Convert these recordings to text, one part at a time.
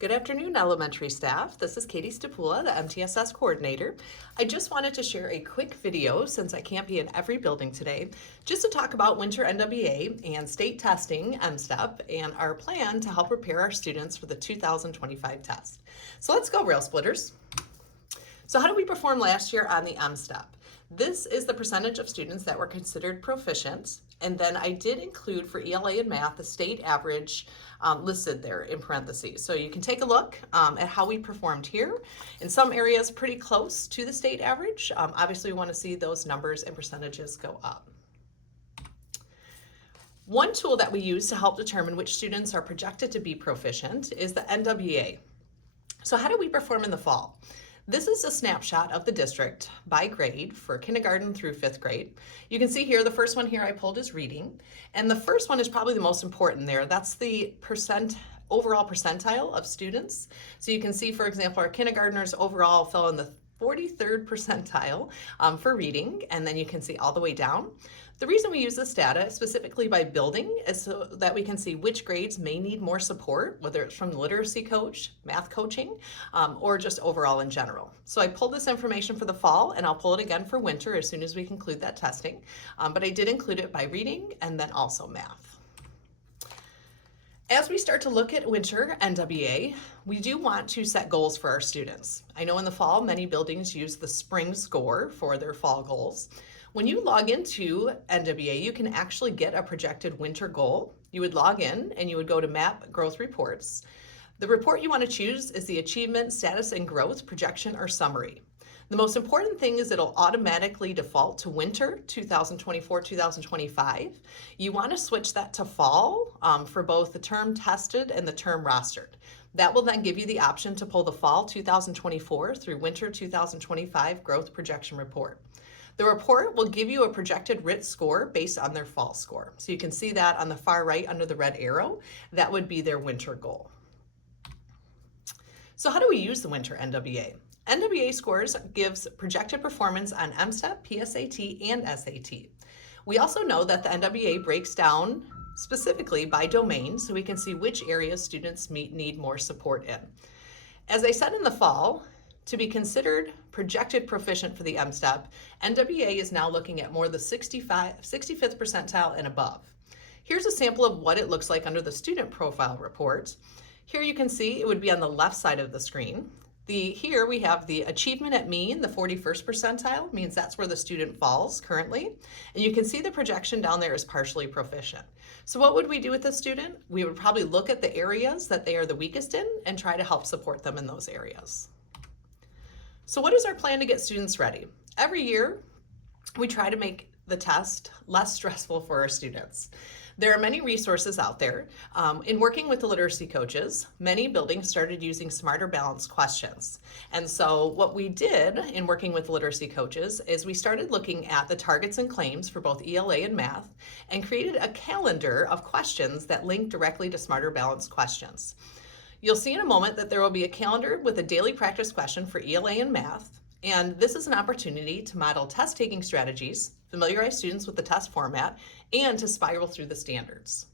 Good afternoon, elementary staff. This is Katie Stapula, the MTSS coordinator. I just wanted to share a quick video since I can't be in every building today, just to talk about winter NWEA and state testing, MSTEP, and our plan to help prepare our students for the 2025 test. So let's go, Railsplitters. So how did we perform last year on the MSTEP? This is the percentage of students that were considered proficient, and then I did include for ELA and math the state average listed there in parentheses. So you can take a look at how we performed here. In some areas pretty close to the state average. Obviously we want to see those numbers and percentages go up. One tool that we use to help determine which students are projected to be proficient is the NWEA. So how did we perform in the fall? This is a snapshot of the district by grade for kindergarten through 5th grade. You can see here, the first one here I pulled is reading. And the first one is probably the most important there. That's the overall percentile of students. So you can see, for example, our kindergartners overall fell in the 43rd percentile for reading, and then you can see all the way down. The reason we use this data specifically by building is so that we can see which grades may need more support, whether it's from the literacy coach, math coaching, or just overall in general. So I pulled this information for the fall, and I'll pull it again for winter as soon as we conclude that testing. But I did include it by reading and then also math. As we start to look at winter NWEA, we do want to set goals for our students. I know in the fall, many buildings use the spring score for their fall goals. When you log into NWEA, you can actually get a projected winter goal. You would log in and you would go to Map Growth Reports. The report you want to choose is the Achievement, Status, and Growth Projection or Summary. The most important thing is it'll automatically default to winter 2024-2025. You want to switch that to fall for both the term tested and the term rostered. That will then give you the option to pull the fall 2024 through winter 2025 growth projection report. The report will give you a projected RIT score based on their fall score. So you can see that on the far right under the red arrow. That would be their winter goal. So how do we use the winter NWEA? NWEA scores gives projected performance on MSTEP, PSAT, and SAT. We also know that the NWEA breaks down specifically by domain so we can see which areas students need more support in. As I said in the fall, to be considered projected proficient for the MSTEP, NWEA is now looking at more the 65th percentile and above. Here's a sample of what it looks like under the student profile report. Here you can see it would be on the left side of the screen. Here we have the achievement at mean, the 41st percentile, means that's where the student falls currently. And you can see the projection down there is partially proficient. So what would we do with the student? We would probably look at the areas that they are the weakest in and try to help support them in those areas. So what is our plan to get students ready? Every year, we try to make the test less stressful for our students. There are many resources out there. In working with the literacy coaches, many buildings started using smarter balanced questions. And so what we did in working with literacy coaches is we started looking at the targets and claims for both ELA and math and created a calendar of questions that link directly to smarter balanced questions. You'll see in a moment that there will be a calendar with a daily practice question for ELA and math. And this is an opportunity to model test taking strategies, familiarize students with the test format, and to spiral through the standards.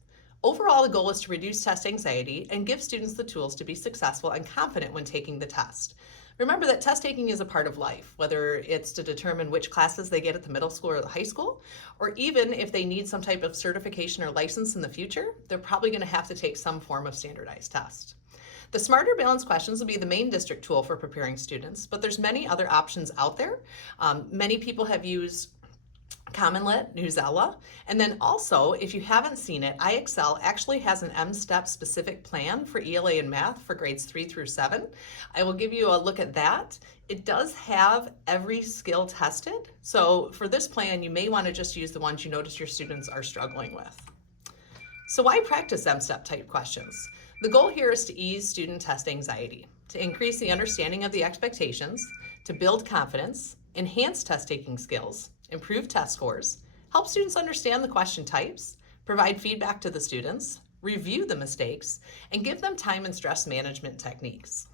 Overall, the goal is to reduce test anxiety and give students the tools to be successful and confident when taking the test. Remember that test taking is a part of life, whether it's to determine which classes they get at the middle school or the high school, or even if they need some type of certification or license in the future, they're probably going to have to take some form of standardized test. The Smarter Balanced Questions will be the main district tool for preparing students, but there's many other options out there. Many people have used CommonLit, Newsella, and then also, if you haven't seen it, IXL actually has an MSTEP specific plan for ELA and math for grades 3 through 7. I will give you a look at that. It does have every skill tested, so for this plan, you may want to just use the ones you notice your students are struggling with. So why practice MSTEP type questions? The goal here is to ease student test anxiety, to increase the understanding of the expectations, to build confidence, enhance test taking skills, improve test scores, help students understand the question types, provide feedback to the students, review the mistakes, and give them time and stress management techniques.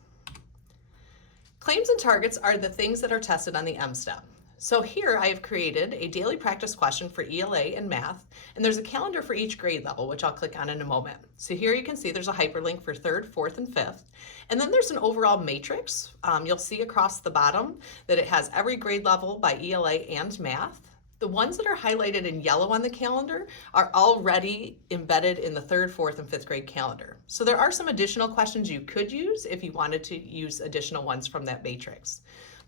Claims and targets are the things that are tested on the MSTEP. So here I have created a daily practice question for ELA and math, and there's a calendar for each grade level, which I'll click on in a moment. So here you can see there's a hyperlink for 3rd, 4th, and 5th. And then there's an overall matrix. You'll see across the bottom that it has every grade level by ELA and math. The ones that are highlighted in yellow on the calendar are already embedded in the 3rd, 4th, and 5th grade calendar. So there are some additional questions you could use if you wanted to use additional ones from that matrix.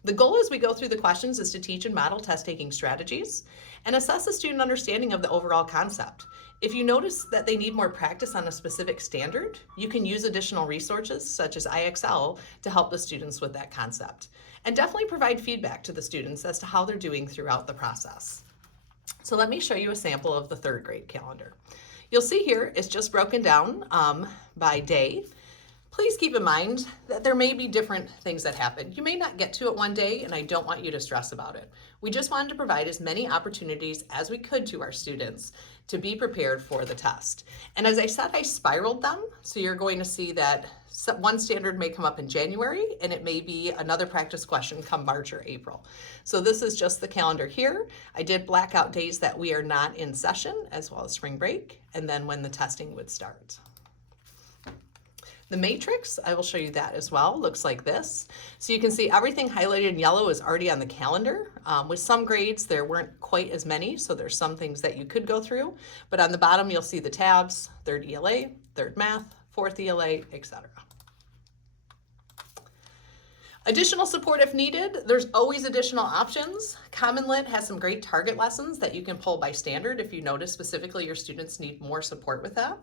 The goal as we go through the questions is to teach and model test-taking strategies and assess the student understanding of the overall concept. If you notice that they need more practice on a specific standard, you can use additional resources such as IXL to help the students with that concept. And definitely provide feedback to the students as to how they're doing throughout the process. So let me show you a sample of the 3rd grade calendar. You'll see here it's just broken down by day. Please keep in mind that there may be different things that happen. You may not get to it one day, and I don't want you to stress about it. We just wanted to provide as many opportunities as we could to our students to be prepared for the test. And as I said, I spiraled them, so you're going to see that one standard may come up in January, and it may be another practice question come March or April. So this is just the calendar here. I did black out days that we are not in session, as well as spring break, and then when the testing would start. The matrix, I will show you that as well, looks like this. So you can see everything highlighted in yellow is already on the calendar. With some grades, there weren't quite as many, so there's some things that you could go through. But on the bottom, you'll see the tabs, 3rd ELA, 3rd math, 4th ELA, etc. Additional support if needed, there's always additional options. Common Lit has some great target lessons that you can pull by standard if you notice specifically your students need more support with that.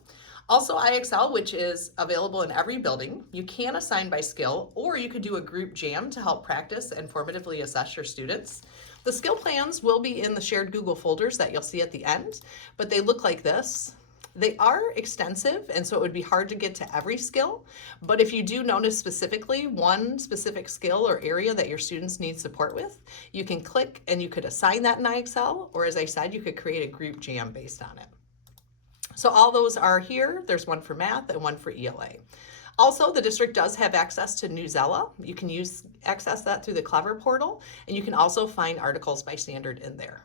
Also IXL, which is available in every building. You can assign by skill, or you could do a group jam to help practice and formatively assess your students. The skill plans will be in the shared Google folders that you'll see at the end, but they look like this. They are extensive, and so it would be hard to get to every skill, but if you do notice specifically one specific skill or area that your students need support with, you can click and you could assign that in IXL, or as I said, you could create a group jam based on it. So all those are here. There's one for math and one for ELA. Also, the district does have access to NWEA. You can access that through the Clever portal, and you can also find articles by standard in there.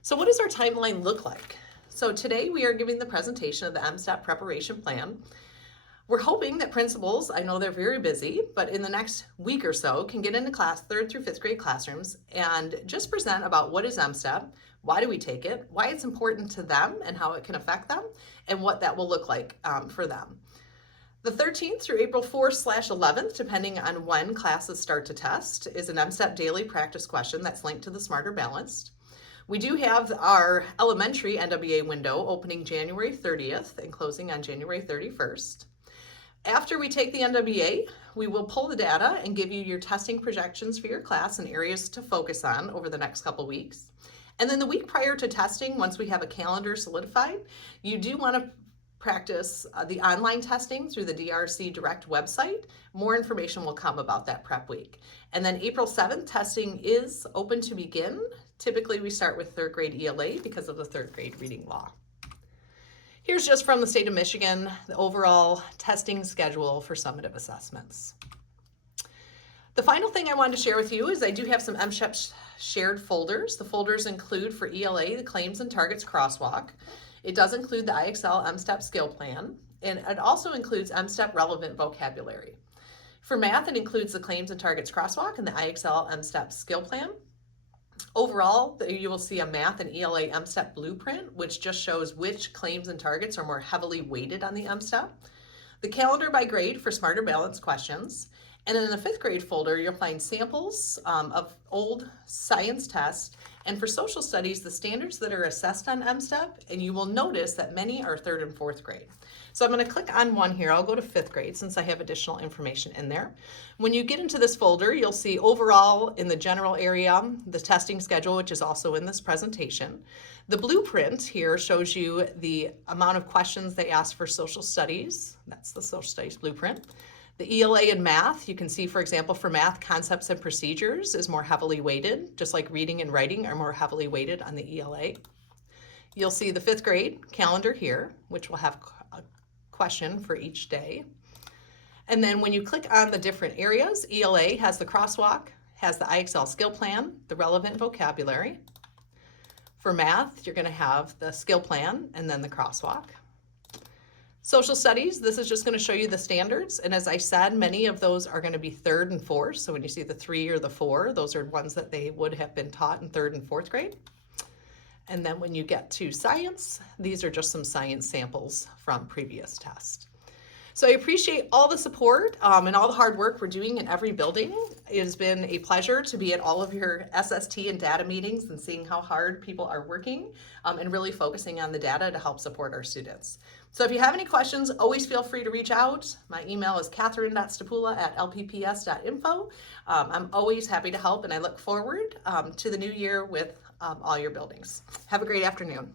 So what does our timeline look like? So today we are giving the presentation of the MSTEP preparation plan. We're hoping that principals, I know they're very busy, but in the next week or so can get into 3rd through 5th grade classrooms and just present about what is MSTEP, why do we take it, why it's important to them and how it can affect them, and what that will look like for them. The 13th through April 4/11th, depending on when classes start to test, is an MSTEP daily practice question that's linked to the Smarter Balanced. We do have our elementary NWEA window opening January 30th and closing on January 31st. After we take the NWEA, we will pull the data and give you your testing projections for your class and areas to focus on over the next couple weeks. And then the week prior to testing, once we have a calendar solidified, you do want to practice the online testing through the DRC Direct website. More information will come about that prep week. And then April 7th, testing is open to begin. Typically we start with 3rd grade ELA because of the 3rd grade reading law. Here's just from the state of Michigan, the overall testing schedule for summative assessments. The final thing I wanted to share with you is I do have some MSTEP shared folders. The folders include for ELA, the claims and targets crosswalk. It does include the IXL MSTEP skill plan, and it also includes MSTEP relevant vocabulary. For math, it includes the claims and targets crosswalk and the IXL MSTEP skill plan. Overall, you will see a math and ELA MSTEP blueprint, which just shows which claims and targets are more heavily weighted on the MSTEP. The calendar by grade for Smarter Balanced questions. And in the 5th grade folder, you'll find samples of old science tests, and for social studies, the standards that are assessed on MSTEP, and you will notice that many are 3rd and 4th grade. So I'm going to click on one here. I'll go to 5th grade since I have additional information in there. When you get into this folder, you'll see overall in the general area, the testing schedule, which is also in this presentation. The blueprint here shows you the amount of questions they ask for social studies. That's the social studies blueprint. The ELA and math, you can see, for example, for math, concepts and procedures is more heavily weighted, just like reading and writing are more heavily weighted on the ELA. You'll see the 5th grade calendar here, which will have a question for each day. And then when you click on the different areas, ELA has the crosswalk, has the IXL skill plan, the relevant vocabulary. For math, you're going to have the skill plan and then the crosswalk. Social studies, this is just going to show you the standards. And as I said, many of those are going to be 3rd and 4th. So when you see the 3 or the 4, those are ones that they would have been taught in 3rd and 4th grade. And then when you get to science, these are just some science samples from previous tests. So I appreciate all the support and all the hard work we're doing in every building. It has been a pleasure to be at all of your SST and data meetings and seeing how hard people are working and really focusing on the data to help support our students. So if you have any questions, always feel free to reach out. My email is catherine.stapula@lpps.info. I'm always happy to help, and I look forward to the new year with all your buildings. Have a great afternoon.